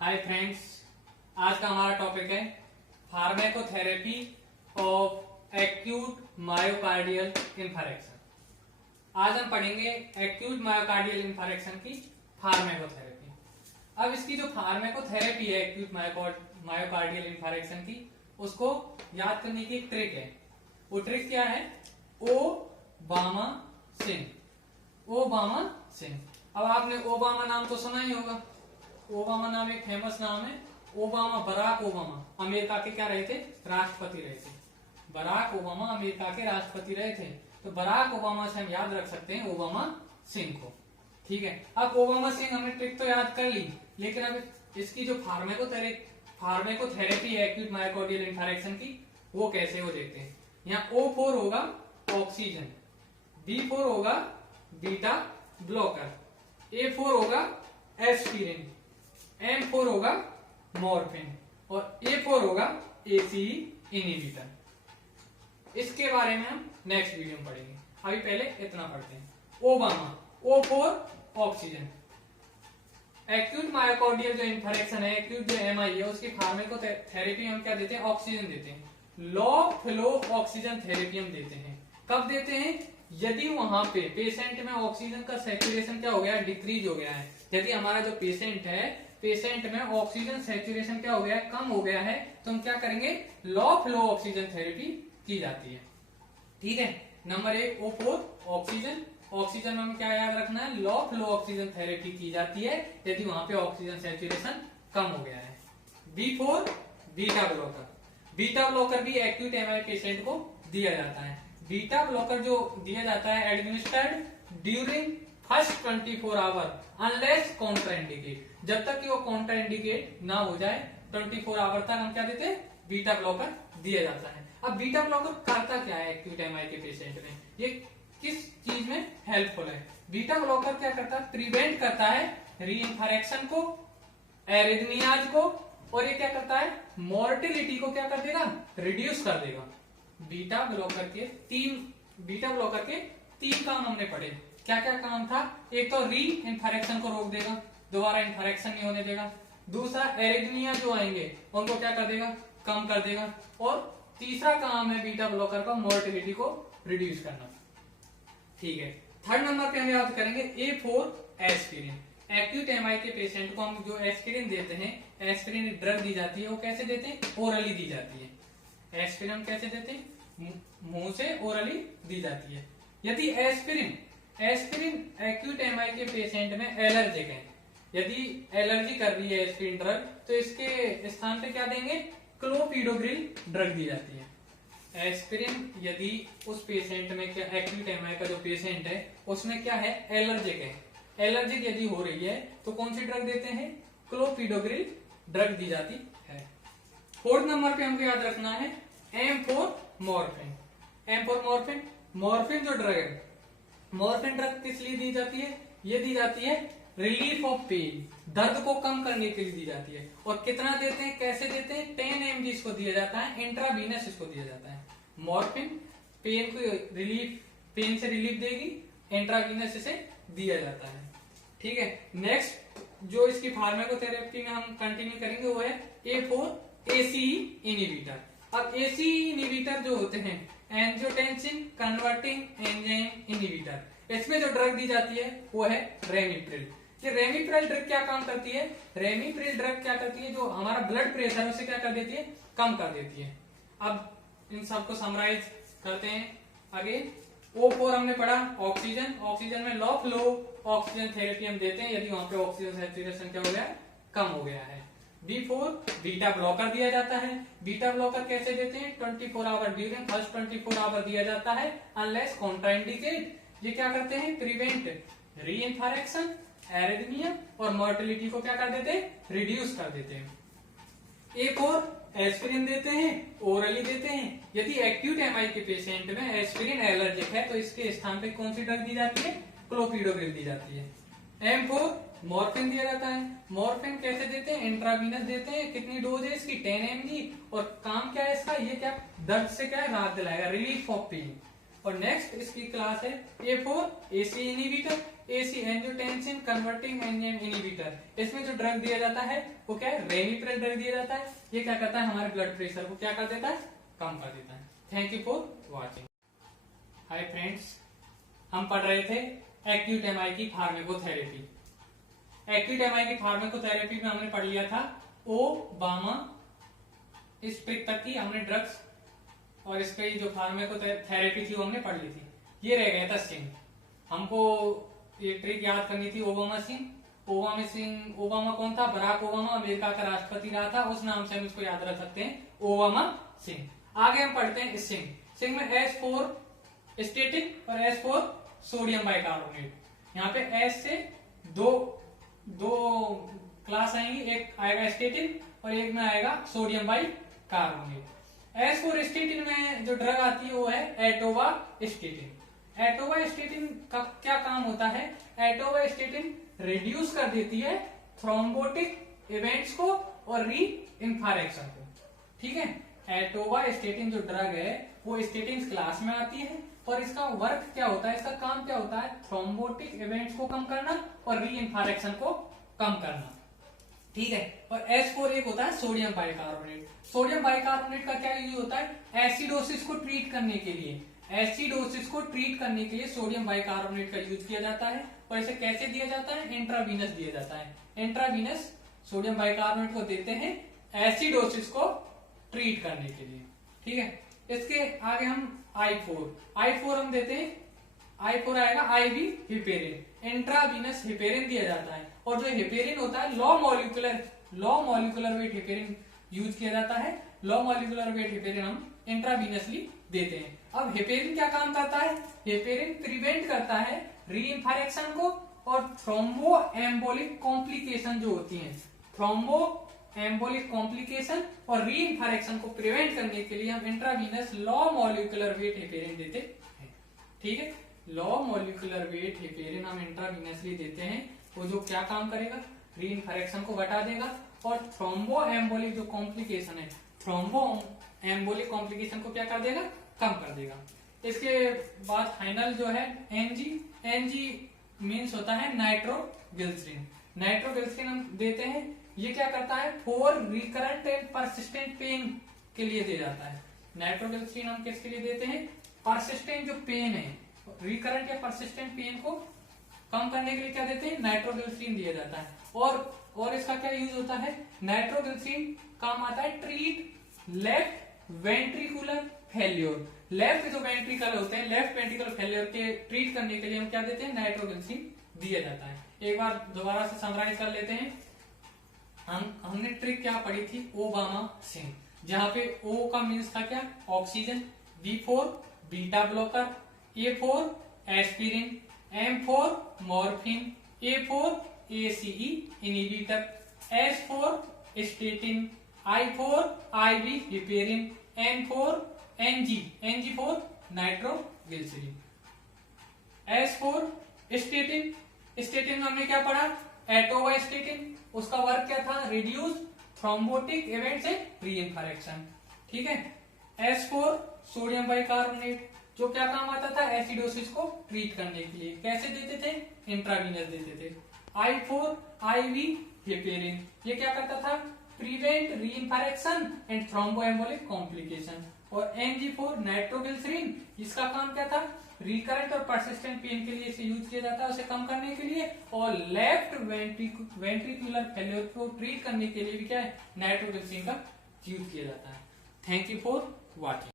Hi friends, आज का हमारा टॉपिक है फार्माकोथेरेपी ऑफ एक्यूट मायोकार्डियल इन्फारेक्शन। आज हम पढ़ेंगे एक्यूट मायोकार्डियल इन्फारेक्शन की फार्माकोथेरेपी। अब इसकी जो फार्माकोथेरेपी है एक्यूट मायोकार्डियल इन्फारेक्शन की, उसको याद करने की एक ट्रिक है। वो ट्रिक क्या है? ओबामा सिंह। ओबामा सिंह। अब आपने ओबामा नाम तो सुना ही होगा। ओबामा नाम एक फेमस नाम है। ओबामा, बराक ओबामा अमेरिका के क्या रहे थे? राष्ट्रपति रहे थे। बराक ओबामा अमेरिका के राष्ट्रपति रहे थे। तो बराक ओबामा से हम याद रख सकते हैं ओबामा सिंह को। ठीक है। अब ओबामा सिंह हमने ट्रिक तो याद कर ली, लेकिन अब इसकी जो फार्माकोथेरेपी है एक्यूट मायोकार्डियल इन्फारेक्शन की, वो कैसे हो देखते हैं। यहाँ O4 होगा ऑक्सीजन, B4 होगा बीटा ब्लॉकर, A4 होगा एस्पिरिन, M4 होगा मॉर्फिन और A4 होगा ACE इनहिबिटर। इसके बारे में हम नेक्स्ट वीडियो में पढ़ेंगे। अभी पहले इतना पढ़ते हैं। Obama, O4 oxygen. Acute myocardial जो इन्फारेक्शन है, एक्यूट जो MI है, उसकी फार्माकोथेरेपी हम क्या देते हैं? ऑक्सीजन देते हैं। लो फ्लो ऑक्सीजन थेरेपी हम देते हैं। कब देते हैं? यदि वहां पे पेशेंट में ऑक्सीजन का सैचुरेशन क्या हो गया है? डिक्रीज हो गया है। यदि हमारा जो पेशेंट है, पेशेंट में ऑक्सीजन सैचुरेशन क्या हो गया है? कम हो गया है, तो हम क्या करेंगे? लो फ्लो ऑक्सीजन थेरेपी की जाती है। ठीक है। Number 1 O4 oxygen. ऑक्सीजन में हमें क्या याद रखना है? लो फ्लो ऑक्सीजन थेरेपी की जाती है यदि वहां पे ऑक्सीजन सैचुरेशन कम हो गया है। B4 beta blocker. Beta blocker भी एक्यूट MI पेशेंट को दिया जाता है। बीटा ब्लॉकर जो दिया जाता है administered during first 24 hour unless contraindicate. जब तक कि वो कॉन्ट्राइंडिकेट ना हो जाए 24 आवर तक हम क्या देते हैं? बीटा ब्लॉकर दिया जाता है। अब बीटा ब्लॉकर करता क्या है एक्यूट MI के पेशेंट में? ये किस चीज में हेल्पफुल है? बीटा ब्लॉकर क्या करता है? प्रिवेंट करता है रीइंफेक्शन को, एरिथमियाज को, और ये क्या करता है? मोर्टिलिटी को क्या कर देगा? रिड्यूस कर देगा। बीटा ब्लॉकर के तीन काम हमने पढ़े। क्या क्या काम था? एक तो री इन्फेक्शन को रोक देगा, दोबारा इन्फेक्शन नहीं होने देगा। दूसरा एरिथमिया जो आएंगे उनको क्या कर देगा? कम कर देगा। और तीसरा काम है बीटा ब्लॉकर का मोर्टिलिटी को रिड्यूस करना। ठीक है। थर्ड नंबर पे हम याद करेंगे A4 एस्पिरिन। एक्यूट MI के पेशेंट को हम जो एस्पिरिन देते हैं, एस्पिरिन ड्रग दी जाती है, वो कैसे देते हैं? ओरली दी जाती है। एस्पिरिन कैसे देते हैं? मुंह से ओरली दी जाती है। यदि एस्पिरिन एक्यूट MI के पेशेंट में एलर्जिक है, यदि एलर्जी कर रही है एस्पिरिन ड्रग, तो इसके स्थान पे क्या देंगे? क्लोपिडोग्रिल ड्रग दी जाती है। एस्पिरिन यदि उस पेशेंट में क्या, एक्यूट MI का जो पेशेंट है उसमें क्या है? एलर्जिक है। एलर्जिक यदि हो रही है तो कौन सी ड्रग देते हैं? क्लोपिडोग्रिल ड्रग दी जाती है। फोर्थ नंबर पे हमको याद रखना है M4 morphine. M4 morphine, morphine जो ड्रग है, मॉर्फिन ड्रग किस लिए दी जाती है? ये दी जाती है रिलीफ ऑफ पेन, दर्द को कम करने के लिए दी जाती है। और कितना देते हैं, कैसे देते हैं? 10 mg इसको दिया जाता है, इंट्रावीनस इसको दिया जाता है। मॉर्फिन पेन को रिलीफ, पेन से रिलीफ देगी, इंट्रावीनस इसे दिया जाता है। ठीक है। नेक्स्ट जो इसकी फार्माकोथेरेपी में हम कंटिन्यू करेंगे वो है A4 ACE इनहिबिटर। अब ACE इनहिबिटर जो होते हैं एंजियोटेंसिन कन्वर्टिंग एंजाइम इनहिबिटर, इसमें जो ड्रग दी जाती है वो है रेमिप्रिल। ये रेमिप्रिल ड्रग क्या काम करती है? रेमिप्रिल ड्रग क्या करती है? जो हमारा ब्लड प्रेशर है उसे क्या कर देती है? कम कर देती है। अब इन सबको समराइज करते हैं आगे। O4 हमने पढ़ा ऑक्सीजन। ऑक्सीजन में लो फ्लो ऑक्सीजन थेरेपी हम देते हैं यदि वहां पे ऑक्सीजन सैचुरेशन क्या हो गया? कम हो गया है। B4 बीटा ब्लॉकर दिया जाता है। बीटा ब्लॉकर कैसे देते हैं? 24 आवर ड्यूरिंग फर्स्ट 24 आवर दिया जाता है अनलेस कॉन्ट्राइंडिकेट। ये क्या करते हैं? प्रिवेंट रीइंफेक्शन, एरिथमिया और मोर्टिलिटी को क्या कर देते हैं? रिड्यूस कर देते हैं। A4 एस्पिरिन देते हैं, ओरली देते हैं। यदि एक्यूट MI के पेशेंट में एस्पिरिन एलर्जिक है तो इसके स्थान पे कौन सी ड्रग दी जाती है? क्लोपिडोग्रिल दी जाती है। M4 मॉर्फिन दिया जाता है। मॉर्फिन कैसे देते हैं? इंट्रावीनस देते हैं। कितनी डोज है इसकी? 10 mg। और काम क्या है इसका? ये क्या दर्द से क्या है? राहत दिलाएगा, रिलीफ ऑफ पेन। और नेक्स्ट इसकी क्लास है A4 ACE inhibitor. AC angiotensin converting enzyme inhibitor. इसमें जो ड्रग दिया जाता है वो क्या है, रेमिप्रिल ड्रग दिया जाता है। ये क्या करता है, हमारे ब्लड प्रेशर को क्या कर देता है, कम कर देता है। Thank you for watching. Hi friends, हम पढ़ रहे थे एक्यूट एमआई की फार्मेकोथेरेपी। एक्यूट एमआई की फार्मेकोथेरेपी में हमने पढ़ लिया था ओबामा, इस ट्रिक तक की हमने ड्रग्स और इसकी जो फार्मेकोथेरेपी थी वो हमने पढ़ ली थी। ये रह गया था सिंह। हमको ये ट्रिक याद करनी थी ओबामा सिंह। ओबामा कौन था, बराक ओबामा, अमेरिका का राष्ट्रपति रहा था, उस नाम से हम इसको याद रख सकते हैं, ओबामा सिंह। आगे हम पढ़ते हैं सिंह में S4 स्टेटिन और S4 सोडियम बाइकार्बोनेट। यहाँ पे S से दो क्लास आएंगी, एक आएगा स्टेटिन और एक में आएगा सोडियम बाइकार्बोनेट। S4 स्टेटिन में जो ड्रग आती है वो है एटोवास्टेटिन। एटोवास्टेटिन का क्या काम होता है, एटोवास्टेटिन रिड्यूस कर देती है थ्रोम्बोटिक इवेंट्स को और री इंफारेक्शन को। ठीक है, एटोवास्टेटिन जो ड्रग है वो स्टेटिन क्लास में आती है और इसका वर्क क्या होता है, इसका काम क्या होता है, थ्रोम्बोटिक इवेंट्स को कम करना और री इंफारेक्शन को कम करना। ठीक है, और S4 एक होता है सोडियम बाइकार्बोनेट। सोडियम बाइकार्बोनेट का क्या यूज होता है, एसिडोसिस को ट्रीट करने के लिए, एसिडोसिस को ट्रीट करने के लिए सोडियम बाइकार्बोनेट का यूज किया जाता है। और इसे कैसे दिया जाता है, इंट्रावीनस दिया जाता है। इंट्रावीनस सोडियम बाइकार्बोनेट को देते हैं एसिडोसिस को ट्रीट करने के लिए। ठीक है, इसके आगे हम I4 हम देते हैं, I4 आएगा IV हिपेरिन, इंट्रावीनस हिपेरिन दिया जाता है। और जो हिपेरिन होता है low molecular weight heparin use किया जाता है। लो मॉलिक्यूलर वेट हिपेरिन हम इंट्रावीनसली देते हैं। अब हिपेरिन क्या काम करता है, हिपेरिन प्रिवेंट करता है री इंफारेक्शन को और थ्रोम्बो एम्बोलिक कॉम्प्लिकेशन जो होती हैं, थ्रोम्बो एम्बोलिक कॉम्प्लिकेशन और री इंफारेक्शन को प्रिवेंट करने के लिए हम intravenous low molecular weight heparin देते हैं। ठीक है, लो मॉलिक्यूलर वेट हिपेरिन हम इंट्रावीनसली देते हैं। वो जो क्या काम करेगा, री इंफारेक्शन को घटा देगा और थ्रोम्बो एम्बोलिक जो कॉम्प्लिकेशन है, थ्रोम्बो एम्बोलिक कॉम्प्लिकेशन को क्या कर देगा, कम कर देगा। इसके बाद फाइनल जो है एनजी मीन्स होता है नाइट्रोग्लिसरीन। नाइट्रोग्लिसरीन हम देते हैं, ये क्या करता है, for recurrent and persistent pain के लिए दिया जाता है। नाइट्रोग्लिसरीन हम किसके लिए देते हैं, परसिस्टेंट जो पेन है, रिकरेंट या परसिस्टेंट पेन को कम करने के लिए क्या देते हैं, नाइट्रोग्लिसरीन दिया जाता है। और इसका क्या यूज होता है, नाइट्रोग्लिसरीन काम आता है treat left ventricular failure. Left जो वेंट्रिकल होते हैं, लेफ्ट वेंट्रिकल फेल्योर के ट्रीट करने के लिए हम क्या देते हैं, नाइट्रोग्लिसरीन दिया जाता है। एक बार दोबारा से समराइज कर लेते हैं। हमने ट्रिक क्या पढ़ी थी, ओबामा सिंह, जहां पे O का मीन्स था क्या, oxygen, B4 beta blocker, A4 aspirin, M4 morphine, A4 ACE inhibitor, S4 statin, I4 IV heparin, N4 NG4 nitroglycerin. S4 statin हमने क्या पढ़ा, एटोवास्टेटिन, उसका वर्क क्या था, reduce thrombotic events and re इंफारेक्शन। ठीक है, S4 सोडियम बाइकार्बोनेट जो क्या काम आता था, एसिडोसिस को ट्रीट करने के लिए, कैसे देते थे, इंट्रावीनस देते थे। I4 IV हिपेरिन, ये क्या करता था, प्रिवेंट री इंफारेक्शन एंड थ्रोम्बोएम्बोलिक कॉम्प्लिकेशन। और NG4 नाइट्रोग्लिसरीन, इसका काम क्या था, रिकरेंट और परसिस्टेंट पेन के लिए इसे यूज किया जाता है, उसे कम करने के लिए। और लेफ्ट वेंट्रिकुलर फेल्योर को ट्रीट करने के लिए भी क्या है, नाइट्रोग्लिसरीन का यूज किया जाता है। Thank you for watching.